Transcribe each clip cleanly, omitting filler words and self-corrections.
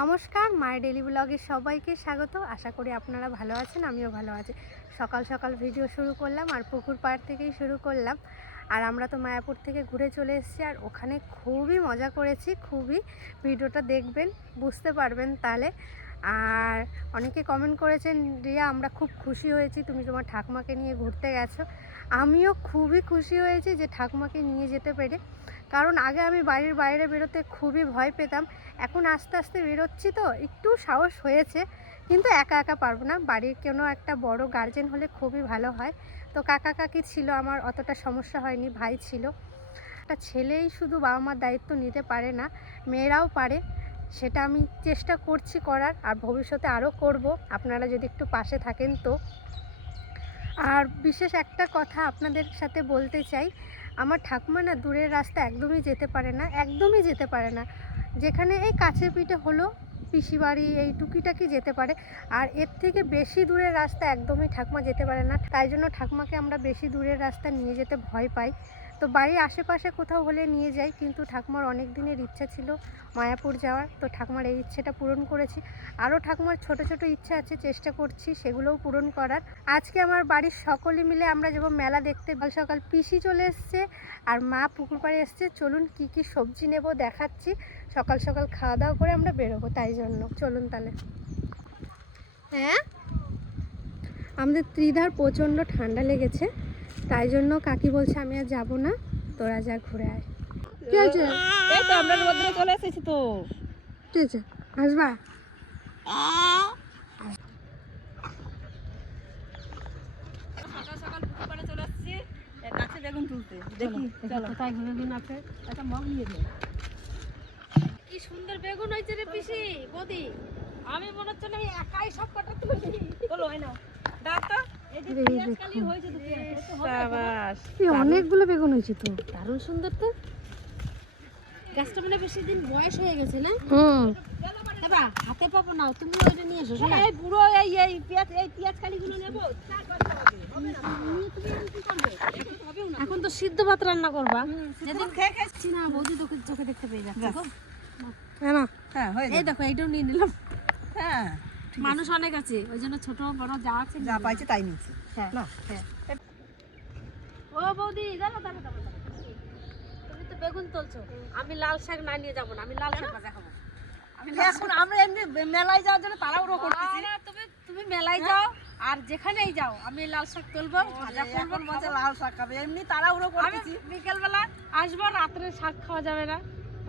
নমস্কার, my daily ব্লগে সবাইকে স্বাগত। আশা করি আপনারা ভালো আছেন, আমিও ভালো আছি। সকাল সকাল ভিডিও শুরু করলাম আর পুকুর পাড় থেকেই শুরু করলাম। আর আমরা তো মায়াপুর থেকে ঘুরে চলে এসেছি আর ওখানে খুবই মজা করেছি, খুবই। ভিডিওটা দেখবেন, বুঝতে পারবেন তাহলে। আর অনেকে কমেন্ট করেছেন, রিয়া আমরা খুব খুশি হয়েছি তুমি তোমার ঠাকুমাকে নিয়ে ঘুরতে গেছো। আমিও খুবই খুশি হয়েছি যে ঠাকুমাকে নিয়ে যেতে পেরে, কারণ আগে আমি বাড়ির বাইরে বেরোতে খুবই ভয় পেতাম। এখন আস্তে আস্তে বেরোচ্ছি তো একটু সাহস হয়েছে, কিন্তু একা একা পারবো না। বাড়ির কোনো একটা বড় গার্জেন হলে খুবই ভালো হয়। তো কাকা কাকি ছিল, আমার অতটা সমস্যা হয়নি, ভাই ছিল। একটা ছেলেই শুধু বাবা মার দায়িত্ব নিতে পারে না, মেয়েরাও পারে। সেটা আমি চেষ্টা করছি করার, আর ভবিষ্যতে আরও করব, আপনারা যদি একটু পাশে থাকেন তো। আর বিশেষ একটা কথা আপনাদের সাথে বলতে চাই, আমার ঠাকুমা না দূরের রাস্তা একদমই যেতে পারে না, একদমই যেতে পারে না। যেখানে এই কাছে পিঠে হলো পিসি বাড়ি, এই টুকিটাকি যেতে পারে। আর এর থেকে বেশি দূরের রাস্তা একদমই ঠাকুমা যেতে পারে না। তাই জন্য ঠাকুমাকে আমরা বেশি দূরের রাস্তা নিয়ে যেতে ভয় পাই। তো বাড়ির আশেপাশে কোথাও হলে নিয়ে যাই, কিন্তু ঠাকুমার অনেক দিনের ইচ্ছা ছিল মায়াপুর যাওয়ার। তো ঠাকুমার এই ইচ্ছেটা পূরণ করেছি। আরও ঠাকুমার ছোট ছোট ইচ্ছা আছে, চেষ্টা করছি সেগুলোও পূরণ করার। আজকে আমার বাড়ির সকলে মিলে আমরা যাবো মেলা দেখতে। সকাল সকাল পিসি চলে এসছে আর মা পুকুর পাড়ে এসছে। চলুন কি কি সবজি নেব দেখাচ্ছি। সকাল সকাল খাওয়া দাওয়া করে আমরা বেরোবো, তাই জন্য চলুন তাহলে। হ্যাঁ, আমাদের ত্রিধার প্রচণ্ড ঠান্ডা লেগেছে, তাই জন্য কাকি বলছে আমি আর যাবো না, তোরা যা ঘুরে আয়। কি আছে? এই তো আমরা রোদ্রে চলে এসেছি তো। ঠিক আছে, আসবা? সকাল সকাল পুকুর পাড়ে চলে এসেছি গাছে বেগুন তুলতে। দেখি চলো কোথায় বেগুন আছে? একটা মগ নিয়ে যাই। কি সুন্দর বেগুন হয়েছে রে পিসি, বৌদি। আমি মনে হচ্ছে না একাই সব কটা তুলি। তোলো হয় না দাও তো। এই যে এই পেঁয়াজ দেখো। কালি হয়েছে দুটো। শাবাশ, অনেকগুলো বেগুন হয়েছে তো। দারুণ সুন্দর তো। গাছটা মানে বেশি দিন বয়স হয়ে গেছে না? বাবা হাতে পাবো না, তুমি ওইটা নিয়ে এসো শোনা। এই বুড়ো এই পেঁয়াজ কালিগুলো নেব। এখন তো সিদ্ধ ভাত রান্না করবা। যেদিন খেয়ে খাচ্ছি না বৌদি তোকে চোখে দেখতে পেয়ে যাচ্ছে গো। হ্যাঁ না, হ্যাঁ হয়ে এই দেখো এইটাও নিয়ে নিলাম। হ্যাঁ মানুষ অনেক আছে, ওই জন্য ছোট বড় যা আছে যা পাইছে তাই নিচ্ছি। হ্যাঁ না হ্যাঁ। ও বৌদি দাঁড়াও দাঁড়াও দাঁড়াও। তুমি তো বেগুন তুলছো, আমি লাল শাক না নিয়ে যাবো না, আমি লাল শাক ভাজা খাবো। এখন আমরা এমনি মেলায় যাওয়ার জন্য তাড়াহুড়ো করতেছি। না, তুমি মেলায় যাও আর যেখানেই যাও, আমি লাল শাক তুলবো, ভাজা করবো, এখন বলছে লাল শাক খাবে, এমনি তাড়াহুড়ো আমি করতেছি। বিকেল বেলা আসবো, রাত্রে শাক খাওয়া যাবে না,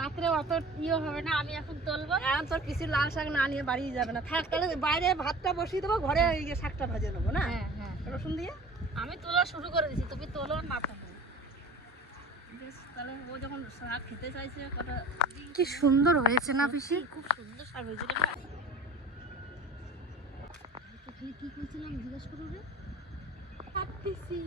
রাত্রে অত ইয়ে হবে না, আমি এখন তুলবো। এখন তোর কিছু লাল শাক না নিয়ে বাড়ি যাবে না, থাক তাহলে বাইরে ভাতটা বসিয়ে দেবো, ঘরে এই যে শাকটা ভেজে নেবো না হ্যাঁ হ্যাঁ, রসুন দিয়ে। আমি তোলা শুরু করে দিয়েছি, তুমি তোলো না তোলো। বেশ, তাহলে ও যখন শাক খেতে চাইছে কটা কি সুন্দর হয়েছে না পিসি? খুব সুন্দর শাক হয়েছে রে ভাই। তো খালি কি কইছিলাম জিজ্ঞেস করো রে। খাচ্ছি।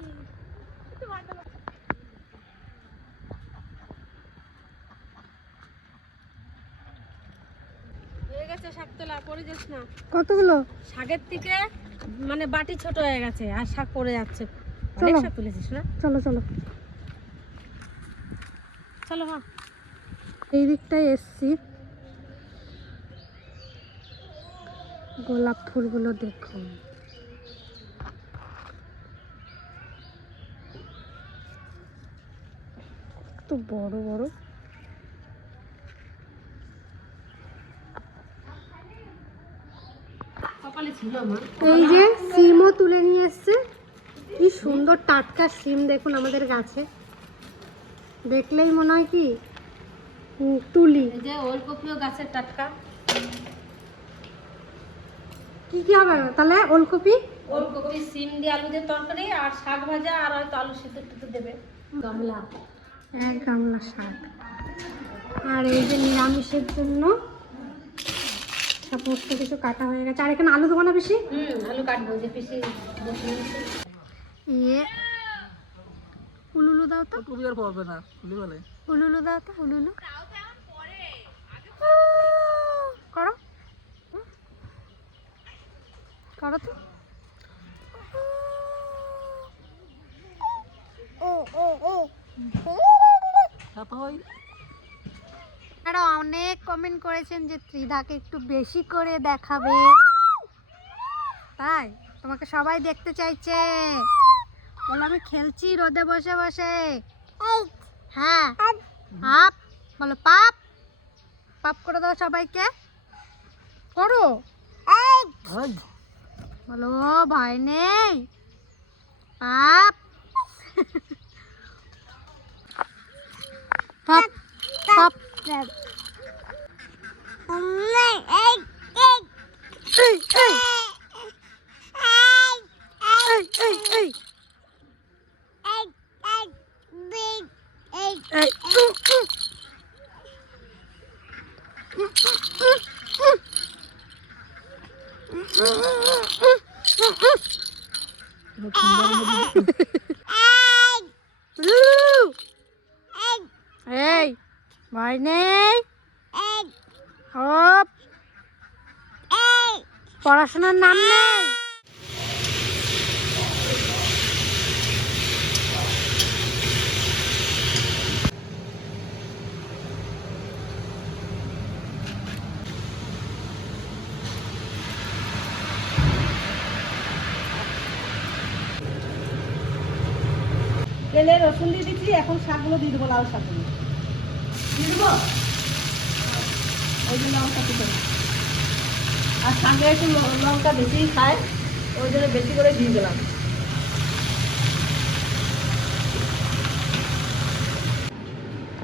হয়ে গেছে শাক তোলা, পড়ে যাস না। কতগুলো? শাকের থেকে মানে বাটি ছোট হয়ে গেছে আর শাক পড়ে যাচ্ছে। অনেক চলো। শাক তুলেছিস না? চলো চলো, চলো মা। এই দিকটায় এসছি। গোলাপ ফুলগুলো দেখুন, তো বড় বড়। সকালে ছিল মা। এই যে সিমও তুলে নিয়ে এসছে, কি সুন্দর টাটকা সিম দেখুন আমাদের গাছে। দেখলেই মনে হয় কি তুলি। এই যে ওলকপিও গাছের টাটকা। কি কি হবে তাহলে? ওলকপি, ওলকপি, সিম দিয়ে আলু দিয়ে তরকারি, আর শাক ভাজা, আর হয়তো আলু সিদ্ধ টিদ্ধ দেবে। গামলা। এক গামলা শাক। আর এই যে নিরামিষের জন্য সমস্ত কিছু কাটা হয়ে গেছে। আর এখানে আলু দেবো না বেশি? আলু কাটবো, যে পিসি ইয়ে উলুলু দাও তো, টুপি আর পড়বে না খুলি বলে। উলুলু দাও তো, উলুলু করো, করো তো। আপনারা অনেক কমেন্ট করেছেন যে ত্রিধাকে একটু বেশি করে দেখাবে, তাই তোমাকে সবাই দেখতে চাইছে। বলো আমি খেলছি রোদে বসে বসে। হ্যাঁ আপ বলো, পাপ পাপ করে দাও সবাইকে, করো বলো ভয় নেই পাপ। পাপ পাপ এই ভয় নেই, হপ পড়াশোনার নাম নেই। তেলে রসুন দিয়ে দিচ্ছি, এখন শাকগুলো দিয়ে দেবো, লাল শাকগুলো দিয়ে দেবো। ওই জন্য লঙ্কা দিতে হবে। আর শাকে একটু লঙ্কা বেশিই খায়, ওই জন্য বেশি করে দিয়ে দিলাম।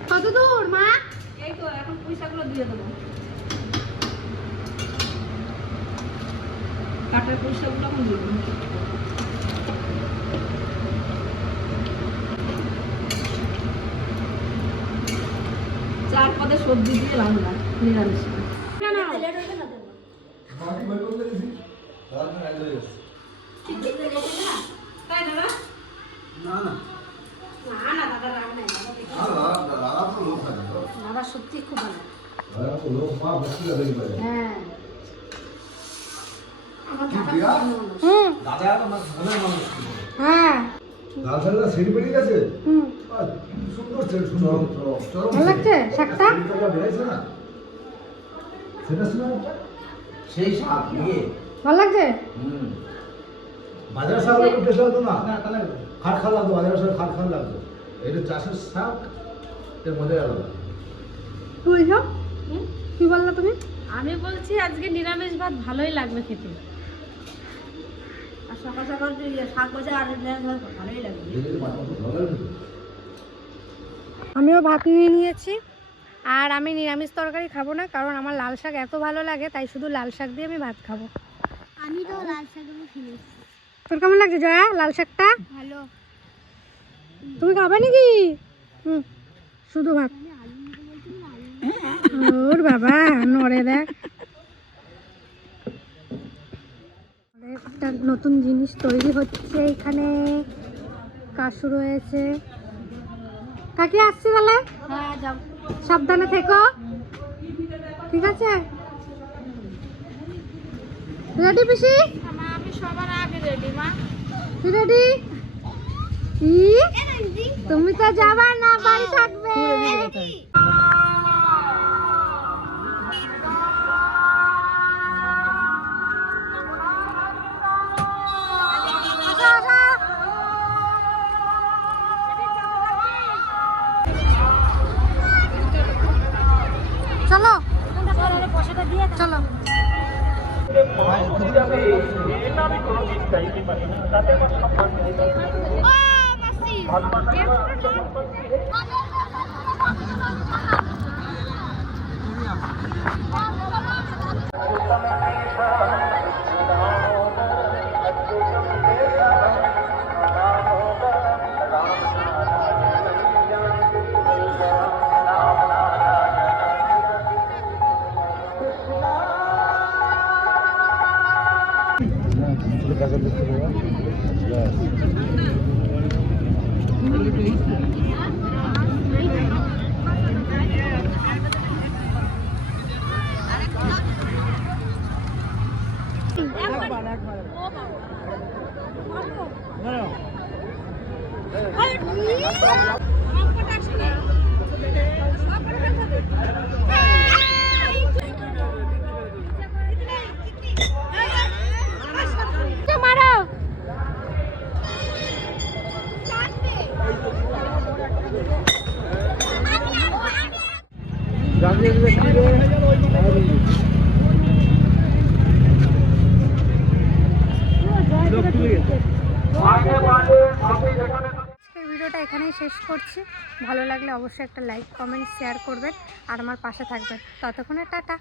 কত দূর মা? এই তো এখন পুঁই শাকগুলো দিয়ে দেবো, কাঠের পুঁই শাকগুলো এখন দিয়ে দেবো। চার পদে সবজি দিয়ে রান্না নিরামিষ। তাই দাদা? দাদা সত্যি খুব ভালো। হ্যাঁ হ্যাঁ ভালো লাগছে শাকটা? সেই শাক নিয়ে ভালো লাগছে? বাজার শাক টেস্ট লাগতো না, খাট খাল লাগতো, বাজার শাক খাট খাল লাগতো। এটা চাষের শাক, এর মজাই আলাদা। তুই কি বললা তুমি? আমি বলছি আজকে নিরামিষ ভাত ভালোই লাগবে খেতে। আর সকাল সকাল শাক ভাজা আর ভালোই লাগবে। আমিও ভাত নিয়ে নিয়েছি, আর আমি নিরামিষ তরকারি খাবো না, কারণ আমার লাল শাক এত ভালো লাগে, তাই শুধু লাল শাক দিয়ে আমি ভাত খাবো। আমি তো লাল শাক খেয়েছি। তোর কেমন লাগছে জয়া লাল শাকটা? ভালো। তুমি খাবে নাকি? শুধু ভাত? ওর বাবা নড়ে দেখ। একটা নতুন জিনিস তৈরি হচ্ছে এখানে, কাজ শুরু হয়েছে। কাকি আসছি তাহলে? হ্যাঁ যাও। সাবধানে থেকো, ঠিক আছে? রেডি পিসি? আমি সবার আগে রেডি মা। তুই রেডি? তুমি তো যাবা না, বাড়ি থাকবে। চলো চলো। মারো আজকের ভিডিওটা এখানেই শেষ করছি। ভালো লাগলে অবশ্যই একটা লাইক কমেন্ট শেয়ার করবেন আর আমার পাশে থাকবেন। ততক্ষণে টাটা।